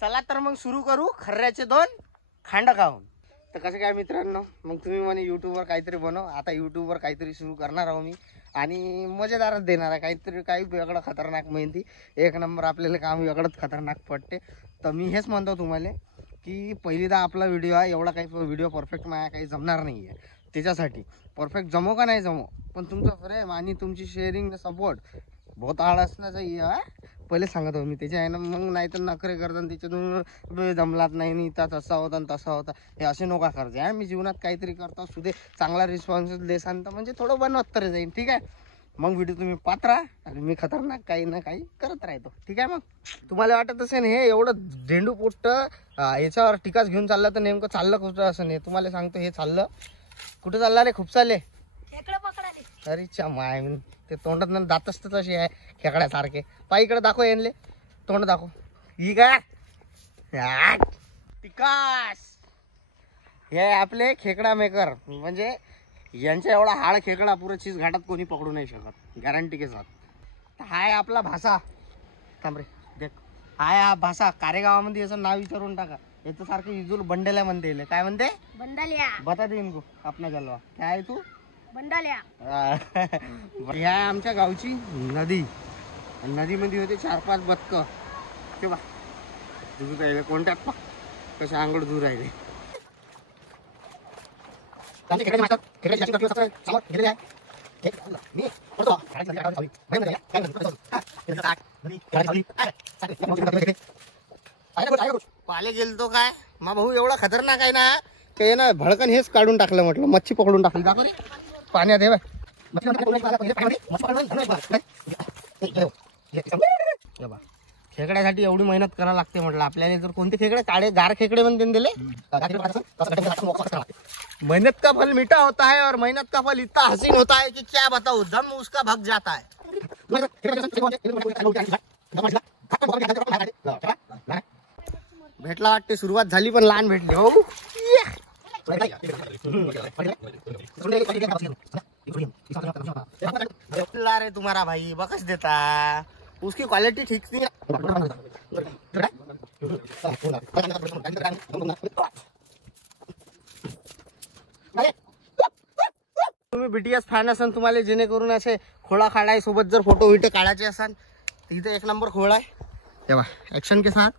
चला तर मग सुरू करू खर्ऱ्याचे 2 खांड खाऊन. तर कसं काय मित्रांनो, मग तुम्ही म्हणे युट्यूबवर काहीतरी बनव. आता युट्यूबवर काहीतरी सुरू करणार आहो मी आणि मजेदारच देणार आहे काहीतरी, काही वेगळं खतरनाक मेहंदी. एक नंबर आपल्याला काम वेगळंच खतरनाक पडते. तर मी हेच म्हणतो तुम्हाला की पहिलीदा आपला व्हिडिओ आहे, एवढा काही व्हिडिओ परफेक्ट माझ्या काही जमणार नाही आहे. त्याच्यासाठी परफेक्ट जमो का नाही जमो, पण तुमचं प्रेम आणि तुमची शेअरिंग सपोर्ट बहुत आड असण्याचं आहे पहिले सांगत होतो मी. त्याच्या आहे ना मग नाही तर नखरे करतात त्याच्यातून जमलात नाही नी तसा होता आणि तसा होता, हे असे नका करते. आहे मी जीवनात काहीतरी करतो सुदे चांगला रिस्पॉन्स देसान तर म्हणजे थोडं बनवत तर जाईन. ठीक आहे, मग व्हिडिओ तुम्ही पाहत राहा आणि मी खतरनाक काही ना काही करत राहतो. ठीक आहे, मग तुम्हाला वाटत असेल हे एवढं झेंडू पोट्ट याच्यावर टिकाच घेऊन चाललं तर नेमकं चाललं कुठं असं नाही. तुम्हाला सांगतो हे चाललं कुठं चाललं रे, खूप चालले अरे च्या माय ते तोंडात दात असतं तसे आहे खेकड्यासारखे. पाय इकडे दाखव, येणले तोंड दाखव. ही काय टिकास हे आपले खेकडा मेकर, म्हणजे यांच्या एवढा हाड खेकडा पुरं चीज घाटात कोणी पकडू नाही शकत, गॅरंटी के साथ. हाय आपला भाषा थांब रे देख, हाय हा भाषा कारेगावामध्ये याचं नाव विचारून टाका. याचं सारखं इजूल बंडेल्या म्हणते. काय म्हणते? बंडालिया. बता दे इनको अपना जलवा. काय आहे तू? बंडालिया. ह्या आमच्या गावची नदी, नदीमध्ये होते 4-5 बदक. तेव्हा दूर राहिले कोणत्यात पा कसे आंघोळ दूर राहिले. पाले गेलतो काय मा भाऊ एवढा खतरनाक आहे ना काही ना भडकन हेच काढून टाकलं, म्हटलं मच्छी पकडून टाकली. दाखव रे पाण्यात हे खेकड्यासाठी एवढी मेहनत करायला लागते म्हटलं आपल्याला. तर कोणते खेकडे? काळे गार खेकडे म्हणते दिले. मेहनत का फल मीठा होता है और मेहनत का फल इतना हसीन होता है कि क्या बताऊं, दम उसका भग जाता है. भेटला वाटते, सुरुवात झाली पण लहान भेटले. हो रे तुम्हारा भाई बकस देता, उसकी क्वालिटी ठीक नहीं. तुम्ही बीटीएस फॅन असाल, तुम्हाला जेणेकरून असे खोळा काढाय सोबत जर फोटो विटो काढायचे असाल तर इथे एक नंबर खोळा आहे. तेव्हा ऍक्शन के साथ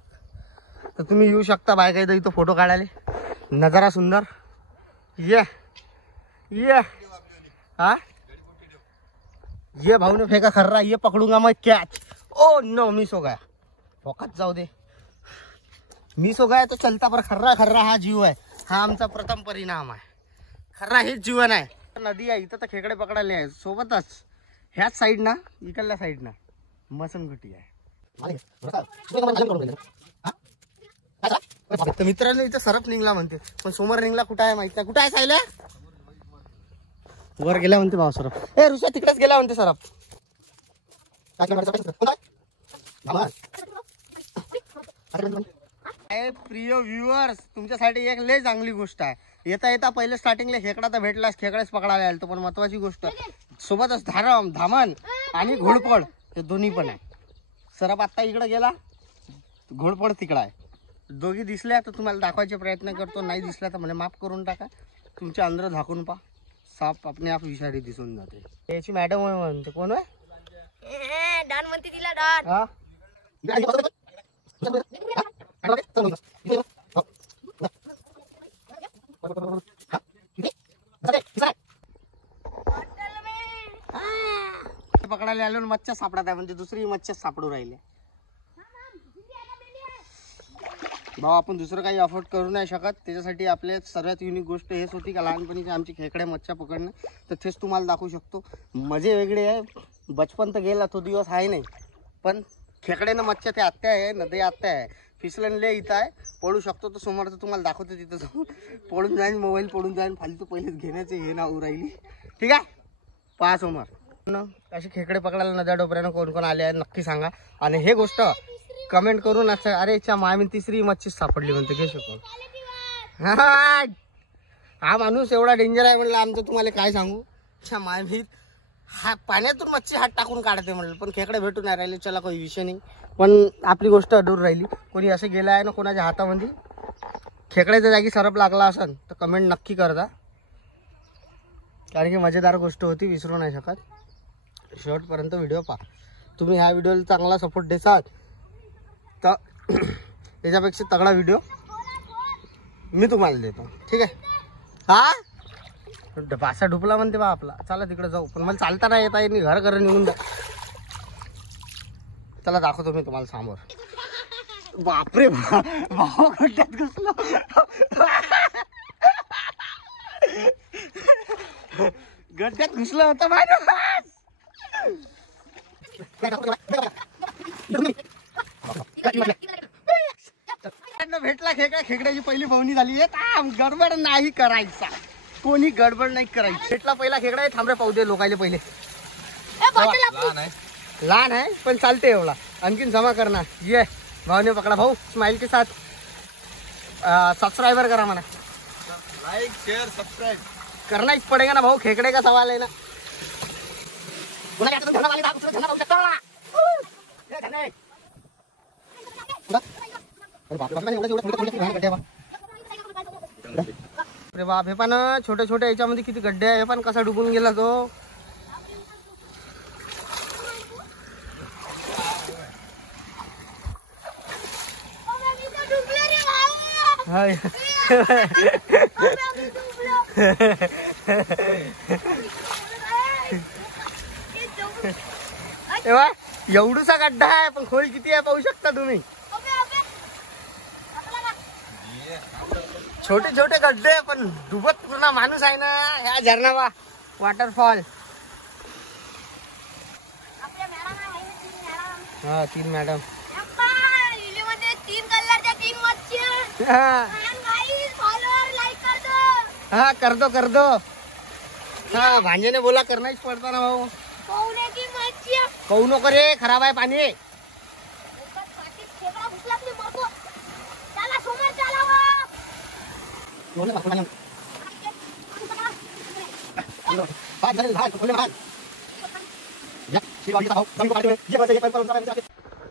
तर तुम्ही येऊ शकता बाय काही इथं फोटो काढायला. नजारा सुंदर. ये हाँ ये भाऊ ने फेंका खर्रा, ये पकडूंगा मैं कैच. ओ नो मिस हो गया. वक्त जाऊ दे, मिस हो गया तो चलता, पर खर्रा खर्रा हा जीव आहे. हा आमचा प्रथम परिणाम आहे. खर्रा हेच जीवन आहे. नदी आहे इथं तर खेकडे पकडायले आहे सोबतच. ह्याच साईड ना इकडल्या साईड ना मसनगुटी आहे. तर मित्रांनो इथं सरप निघला म्हणते, पण समोर निघला कुठं आहे माहित नाही. कुठं आहे सायल्या? वर गेला म्हणते भाऊ सरप. ए रुसा तिकडेच गेला म्हणते सरप. प्रिय व्ह्युअर्स, तुमच्यासाठी एक लय चांगली गोष्ट आहे. येता येता पहिले स्टार्टिंगला खेकडा तर भेटलास, खेकडेच पकडायला आलतो. पण महत्वाची गोष्ट सोबतच धामण आणि घोडपड हे दोन्ही पण आहे. सरप आत्ता इकडे गेला, घोडपड तिकडं आहे. दोघी दिसल्या तर तुम्हाला दाखवायचे प्रयत्न करतो, नाही दिसल्या तर म्हणजे माफ करून टाका. तुमच्या अंदर झाकून पहा, साप अपने आप विषारी दिसून जाते. याची मॅडम म्हणते. कोण आहे? डान म्हणते तिला. डान. हा पकडायला आलो मच्छा सापडत आहे, म्हणजे दुसरी मच्छा सापडू राहिले. भाऊ आपण दुसरं काही अफोर्ड करू नाही शकत. त्याच्यासाठी आपल्या सर्वात युनिक गोष्ट हेच होती का लहानपणीची आमची खेकडे मच्छा पकडणं. तर तेच तुम्हाला दाखवू शकतो. मजे वेगळे आहे. बचपन तर गेला तो दिवस आहे नाही, पण खेकड्यानं मच्छा ते आत्या आहे, नदी आत्या आहे. फिसलनले इथं आहे, पडू शकतो. तर समोरचं तुम्हाला दाखवतो. तिथं जाऊन पडून जाईन, मोबाईल पडून जाईन. फालतू पहिलेच घेण्याचे हे नाव राहिली. ठीक आहे, पहा समोर. असे खेकडे पकडायला नद्या डोबऱ्यानं कोण कोण आले आहे नक्की सांगा. आणि हे गोष्ट कमेंट करून असं अरे च्या मामी तिसरी मच्छी सापडली म्हणते. घे शिकवून. हा माणूस एवढा डेंजर आहे म्हणलं आमचं, तुम्हाला काय सांगू. अच्छा मायभीत हा पाण्यातून मच्छी हात टाकून काढते म्हणलं, पण खेकडे भेटून नाही राहिले. चला काही विषय नाही, पण आपली गोष्ट अधूर राहिली. कोणी असं गेलं आहे ना कोणाच्या हातामध्ये खेकड्याच्या जागी सरप लागला असेल तर कमेंट नक्की करता, कारण की मजेदार गोष्ट होती, विसरू नाही शकत. शेवटपर्यंत व्हिडिओ पहा. तुम्ही ह्या व्हिडिओला चांगला सपोर्ट देसाल तर याच्यापेक्षा तगडा व्हिडिओ मी तुम्हाला देतो, ठीक आहे. हा भाषा ढुपला म्हणते बा आपला. चला तिकडे जाऊ, पण मला चालता नाही येत आहे, मी घर निघून जा. चला दाखवतो मी तुम्हाला समोर. बापरे भाऊ खड्ड्यात घुसलो. गड्ड्यात घुसलं होतं माझ्या. भेटला खेकडा. खेकड्याची पहिली भवनी झाली आहे. गडबड नाही करायचा, कोणी गडबड नाही करायची. भेटला पहिला खेकडा. थांबरे पाहू दे लोकायले पहिले. लहान आहे पण चालते एवढा. आणखीन जमा करणार. ये भावने पकडा भाऊ, स्माइल के साथ. सब्सक्राइबर करा म्हणा. लाइक शेयर सब्सक्राइब करना ही पड़ेगा ना भाऊ, खेकड़े का सवाल है ना. अरे बाप, हे पण छोटे छोटे याच्यामध्ये किती गड्डे आहे. हे पण कसा डुबून गेला तो. हाय तेव्हा एवढूसा गड्डा आहे पण खोल किती आहे पाहू शकता तुम्ही. छोटे छोटे गड्डे पण डुबत पूर्ण माणूस आहे ना. ह्या झरणावा वॉटरफॉल. हा 3 मॅडम. हाँ कर दो. हाँ भांजे ने बोला करना ही पड़ता ना भाऊ. कहू नको रे, खराब आहे पाणी.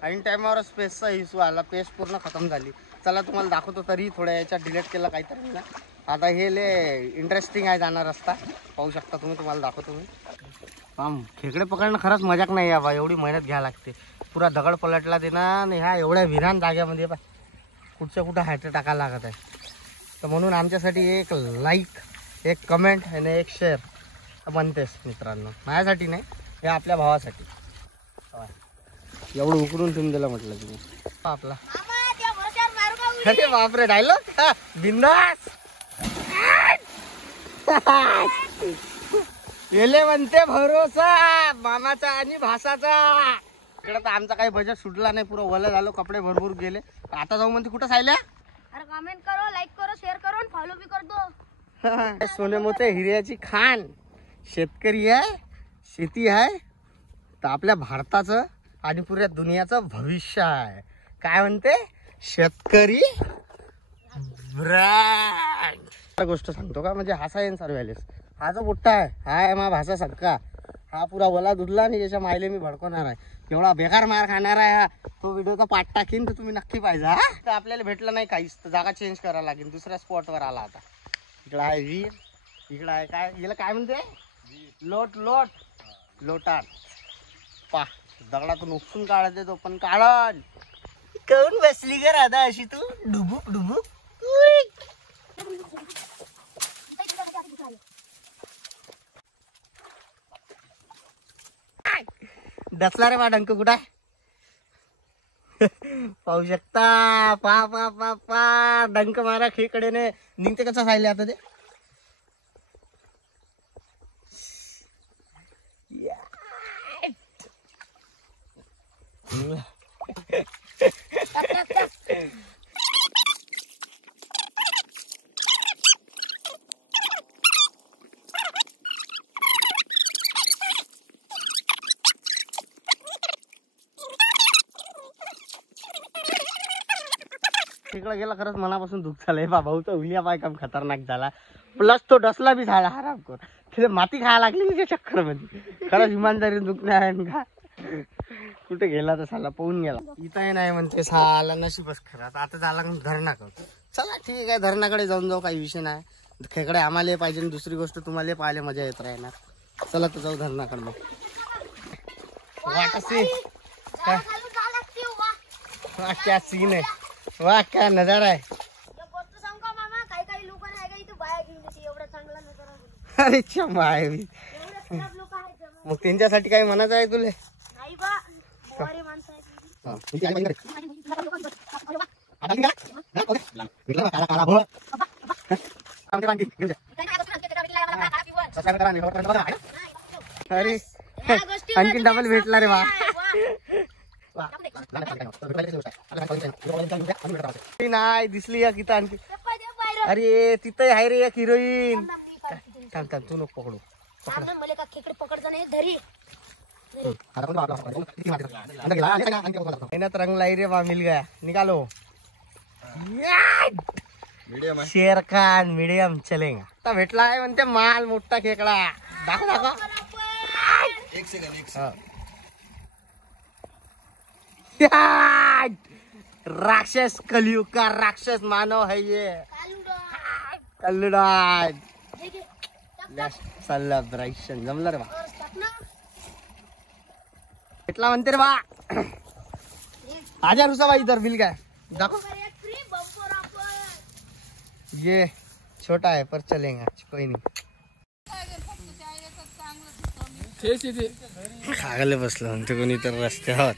ऐन टाइमावर स्पेसचा इश्यू आला. पेस पूर्ण खतम झाली. चला तुम्हाला दाखवतो, तरी थोड्या याच्यात डिलीट केला काहीतरी ना. आता हे ले इंटरेस्टिंग आहे जाणार रस्ता, पाहू शकता तुम्ही. तुम्हाला दाखवतो मी. खेकडे पकडणं खरंच मजाक नाही आहे बा. एवढी मेहनत घ्यावी लागते. पुरा दगड पलटला ते ना. आणि ह्या एवढ्या विरान जाग्यामध्ये बा कुठच्या कुठं हात टाकायला लागत आहे. तर म्हणून आमच्यासाठी एक लाईक, एक कमेंट आणि एक शेअर बनतेस मित्रांनो. माझ्यासाठी नाही, हे आपल्या भावासाठी. एवढं उकडून ठेवून दिलं म्हटलं तुम्ही आपला. अरे बापरे, डायलॉग बिंदास. गेले म्हणते भरोसा मामाचा आणि भासाचा. इकडे तर आमचा काही बजेट सुटला नाही. पुरं वलं झालो, कपडे भरपूर गेले. आता जाऊ म्हणते कुठं सायल्या. अरे कमेंट करो, लाईक करो, शेअर करो आणि फॉलो भी कर दो. सोने मोठे हिऱ्याची खान. शेतकरी आहे, शेती आहे, तर आपल्या भारताचं आणि पुऱ्या दुनियाचं भविष्य आहे. काय म्हणते शेतकरी ब्रँड. गोष्ट सांगतो का, म्हणजे हसा येईन सर्व वेळेस. हा जो मोठा आहे, हा आहे मा भाषा सटका. हा पुरा वला दुधला आणि त्याच्या मायले मी भडकवणार आहे. एवढा बेकार मार खाणार आहे हा. तो व्हिडिओचा पाठ टाकीन तर तुम्ही नक्की पाहिजे. हा तर आपल्याला भेटलं नाही काहीच, तर जागा चेंज करायला लागेल. दुसऱ्या स्पॉटवर आला आता. इकडं आहे वीर, इकडं आहे काय याला काय म्हणते लोटाट. पा दगडातून उपसून काढत तो, पण काढण. काऊन बसली ग राधा अशी तू डुबुक डुबुक. डसला रे बा डंक कुठं. पाहू शकता. पा पा पा पा डंक मारा खेकडेने. निघते कसं खायले आता ते. तिकडे गेला. खरंच मनापासून दुःख झालंय बा. भाऊचा हुलिया पाय काम खतरनाक झाला. प्लस तो डसला बी झाला हरामखोर. तिला माती खायला लागली तिच्या चक्कर मध्ये. खरंच इमानदारी दुखणार आहे का? कुठे गेला तर साला पळून गेला. इथं नाही म्हणते साला नशीबच खरं. आता झाला धरणाकडे. चला ठीक आहे, धरणाकडे जाऊन जाऊ, काही विषय नाही. खेकडे आम्हाला पाहिजे आणि दुसरी गोष्ट तुम्हाला पाहायला मजा येत राहणार. चला तर जाऊ धरणाकडे. मग वाट असे काय क्या सीन आहे, वा क्या नजारा आहे. काही लोक नाही का इथे बाया घेऊन येते, एवढा चांगला नजारा. अरे क्षमा आहे मी. एवढे खराब लोक आहेत जमा. मग त्यांच्यासाठी काही म्हणायचं आहे तुले? नाही बा, मोहरे माणसं आहेत. अरे या गोष्टी आणखीन डबल भेटला रे वा. नाही दिसली या तिथं आणखी. अरे तिथं आहे रे एक हिरोईन. थांब थांब, तू नको पकडू. मला का खेकडे पकडता नाही धरी. मेहनत रंग लाई रे बा, मिल गया, निकालो. मीडियम आहे. शेर खान मीडियम चलेगा. आता भेटला आहे म्हणते माल मोठा खेकडा. दाखव दाखव. एक सेकंड राक्षस कलयुग का राक्षस मानव है ये. कल्लुडाज सेलिब्रेशन जमलं रे बा. भेटला म्हणते रे बा. 1000 रुपये इधर मिल गया. दाखव. ये छोटा है पर चलेगा, कोई नहीं. खागले बसलो म्हणते कोणी तर रस्त्यावर.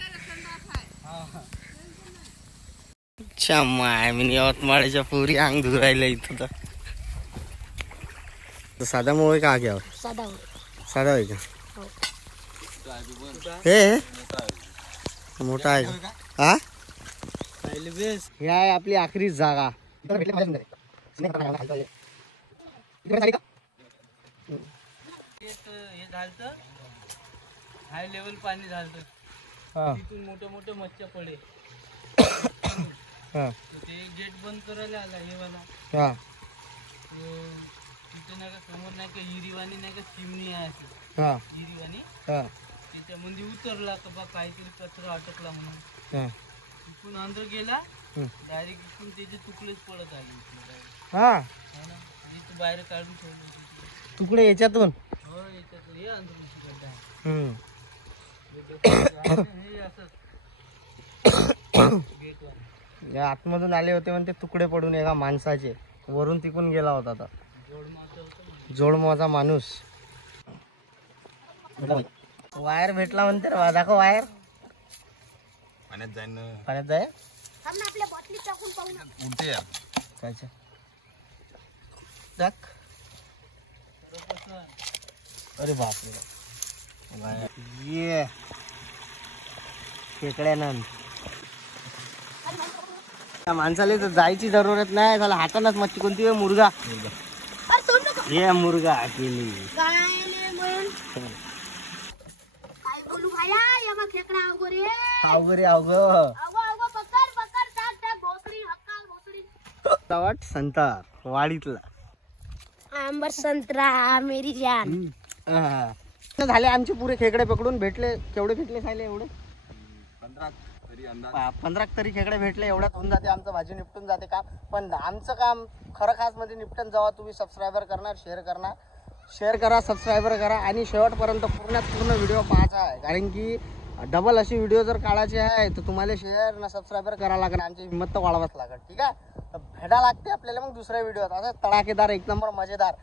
माय मी यवतमाळच्या पुरी अंग धुरायला इथं तर साधा मोबाईल का घ्यावर. साधा आहे का? हे मोठा आहे का? हा हे आहे आपली आखरी जागा. हाय लेवल पाणी झालं, हा तिथून मोठे मोठे मच्छ्या पडे. हा ते गेट बंद करायला आला हे वाला. हा तिथे नाही का समोर नाही का हिरीवाणी नाही का चिमणी आहे अशी हा हिरीवाणी, हा त्याच्यामध्ये उतरला का बा काहीतरी कचरा अटकला म्हणून. हा इथून अंदर गेला, हम्म. डायरेक्ट इथून त्याचे तुकडेच पडत आले इथून direct. हा है ना, आणि तू बाहेर काढून ठेवलं. तुकडे याच्यातून. हो याच्यात हे अंदर गड्डा आहे. हम्म. हे असं गेट वाला या आतमधून आले होते म्हणते तुकडे पडून एका माणसाचे. वरून तिकून गेला होता आता जोड मारत होतं. जोडमोचा माणूस. वायर भेटला म्हणते रे. दाखव वायर. पाण्यात जाईन पाण्यात जाय. आपल्या बॉटली टाकून पाहू ना. उलटे या. कायचं दाख. अरे बापरे बाप. ये खेकड्यानं माणसाला तर जायची जरूरत नाही. झाला हातानच मच्छी. कोणती आहे? मुर्गा. अरे सोड नको. हे मुर्गा केली. काय नाही म्हणून. काय बोलू भाया, या मग खेकडा अवघड रे. अवघड अवघ. अवघड पकड पकड टाक टाक भोसडी हक्का भोसडी. वाट संतार वाडीतला. आंबर संत्रा मेरी जान. झाले आमचे पुरे खेकडे पकडून. भेटले केवढे भेटले सायले? एवढे 15 तरी अंदाज. 15 तरी खेकडे भेटले. एवढ्यात होऊन जाते आमचं. भाजी निपटून जाते काम. पण आमचं काम खरं खास मध्ये निपटून जावा. तुम्ही सबस्क्रायबर करणार, शेअर करा, सबस्क्रायबर करा आणि शेवटपर्यंत पूर्ण व्हिडिओ पाहायचा आहे. कारण की डबल अशी व्हिडिओ जर काढायची आहे तर तुम्हाला शेअर ना सबस्क्रायबर करावं लागेल. आमची हिंमत तर वाढवाच लागेल. ठीक आहे, तर भेटा लागते आपल्याला मग दुसऱ्या व्हिडिओत. असं तडाखेदार एक नंबर मजेदार